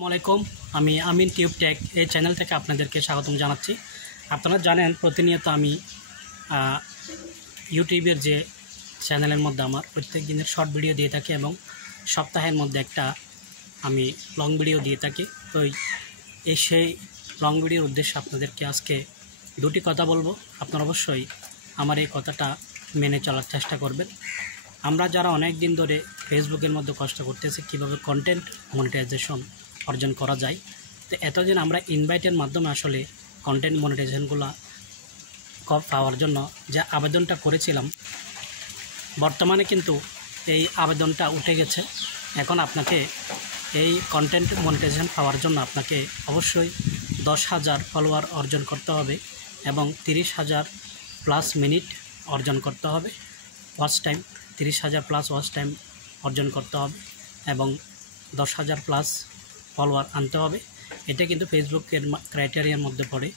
আসসালামু আলাইকুম। আমি আমিন টিউব টেক এই চ্যানেল থেকে আপনাদেরকে স্বাগতম জানাচ্ছি। আপনারা জানেন প্রতিনিয়ত আমি ইউটিউবের যে চ্যানেলের মধ্যে আমার প্রত্যেক দিনের শর্ট ভিডিও দিয়ে থাকি এবং সপ্তাহের মধ্যে একটা আমি লং ভিডিও দিয়ে থাকি। তো সেই লং ভিডিওর উদ্দেশ্যে আপনাদেরকে আজকে দুটি কথা বলবো। আপনারা অবশ্যই আমার এই কথাটা মেনে চলার চেষ্টা করবেন। আমরা যারা অনেক দিন ধরে ফেসবুকের মধ্যে কষ্ট করতেছি কীভাবে কন্টেন্ট মনিটাইজেশন অর্জন করা যায়, তো এতদিন আমরা ইনভাইটের মাধ্যমে আসলে কন্টেন্ট মনিটাইজেশনগুলো পাওয়ার জন্য যে আবেদনটা করেছিলাম, বর্তমানে কিন্তু এই আবেদনটা উঠে গেছে। এখন আপনাকে এই কন্টেন্ট মনিটাইজেশন পাওয়ার জন্য আপনাকে অবশ্যই 10,000 ফলোয়ার অর্জন করতে হবে এবং 30,000 প্লাস মিনিট অর্জন করতে হবে। Watch time 30,000 plus watch time অর্জন করতে হবে এবং 10,000 প্লাস ফলোয়ার আনতে হবে। এটা কিন্তু ফেসবুকের ক্রাইটেরিয়ার মধ্যে পড়ে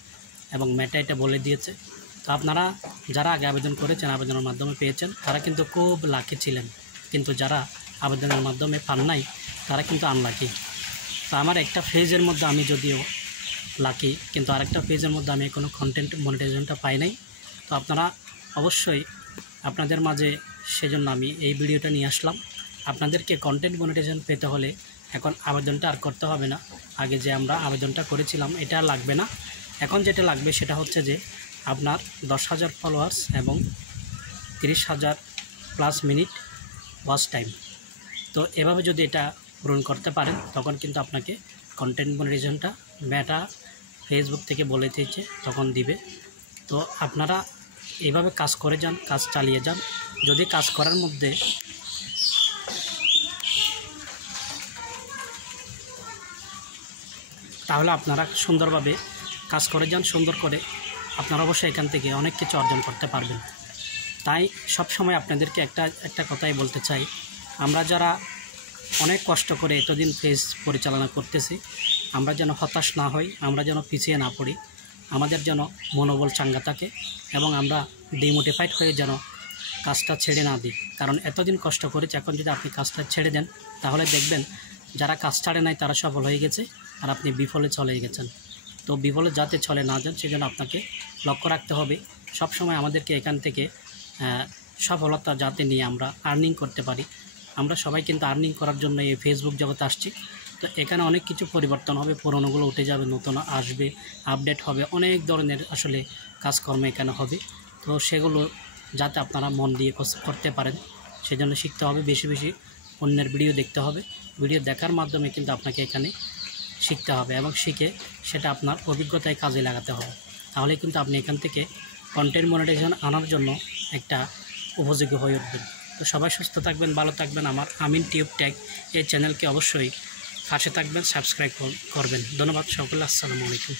এবং মেটা এটা বলে দিয়েছে। তো আপনারা যারা আগে আবেদন করেছেন, আবেদনের মাধ্যমে পেয়েছেন, তারা কিন্তু খুব লাকি ছিলেন, কিন্তু যারা আবেদনের মাধ্যমে পান নাই তারা কিন্তু আনলাকি। তো আমার একটা ফেজের মধ্যে আমি যদিও লাকি, কিন্তু আরেকটা ফেজের মধ্যে আমি কোনো কন্টেন্ট মনিটাইজেশনটা পাই নাই। তো আপনারা অবশ্যই আপনাদের মাঝে সেজন্য আমি এই ভিডিওটা নিয়ে আসলাম। আপনাদেরকে কন্টেন্ট মনিটাইজেশন পেতে হলে এখন আবেদনটা আর করতে হবে না। আগে যে আমরা আবেদনটা করেছিলাম এটা আর লাগবে না। এখন যেটা লাগবে সেটা হচ্ছে যে আপনার 10,000 ফলোয়ার্স এবং 30,000 প্লাস মিনিট ওয়াচ টাইম। তো এভাবে যদি এটা পূরণ করতে পারেন তখন কিন্তু আপনাকে কন্টেন্ট মনিটাইজেশনটা মেটা ফেসবুক থেকে বলে দিয়েছে, তখন দিবে। তো আপনারা এইভাবে কাজ করে যান, কাজ চালিয়ে যান। যদি কাজ করার মধ্যে তাহলে আপনারা সুন্দরভাবে কাজ করে যান, সুন্দর করে আপনারা অবশ্যই এখান থেকে অনেক কিছু অর্জন করতে পারবেন। তাই সব সময় আপনাদেরকে একটা কথাই বলতে চাই, আমরা যারা অনেক কষ্ট করে এতদিন পেজ পরিচালনা করতেছি, আমরা যেন হতাশ না হই, আমরা যেন পিছিয়ে না পড়ি, আমাদের যেন মনোবল চাঙ্গা থাকে এবং আমরা ডিমোটিভেট হয়ে যেন কাজটা ছেড়ে না দিই। কারণ এতদিন কষ্ট করেছি, এখন যদি আপনি কাজটা ছেড়ে দেন তাহলে দেখবেন যারা কাজ ছাড়ে নাই তারা সফল হয়ে গেছে আর আপনি বিফলে চলে গেছেন। তো বিফলে যাতে চলে না যান সেজন্য আপনাকে লক্ষ্য রাখতে হবে। সবসময় আমাদেরকে এখান থেকে সফলতা যাতে নিয়ে আমরা আর্নিং করতে পারি। আমরা সবাই কিন্তু আর্নিং করার জন্য এই ফেসবুক জগতে আসছি। তো এখানে অনেক কিছু পরিবর্তন হবে, পুরনোগুলো উঠে যাবে, নতুন আসবে, আপডেট হবে, অনেক ধরনের আসলে কাজকর্ম এখানে হবে। তো সেগুলো যাতে আপনারা মন দিয়ে করতে পারেন সেজন্য শিখতে হবে, বেশি বেশি অন্যের ভিডিও দেখতে হবে। ভিডিও দেখার মাধ্যমে কিন্তু আপনাকে এখানে শিখতে হবে এবং শিখে সেটা আপনার অভিজ্ঞতায় কাজে লাগাতে হবে। তাহলে কিন্তু আপনি এখান থেকে কন্টেন্ট মনিটাইজেশন আনার জন্য একটা উপযোগী হয়ে উঠবেন। তো সবাই সুস্থ থাকবেন, ভালো থাকবেন। আমার আমিন টিউব টেক এই চ্যানেলকে অবশ্যই পাশে থাকবেন, সাবস্ক্রাইব করবেন। ধন্যবাদ সকলে। আসসালামু আলাইকুম।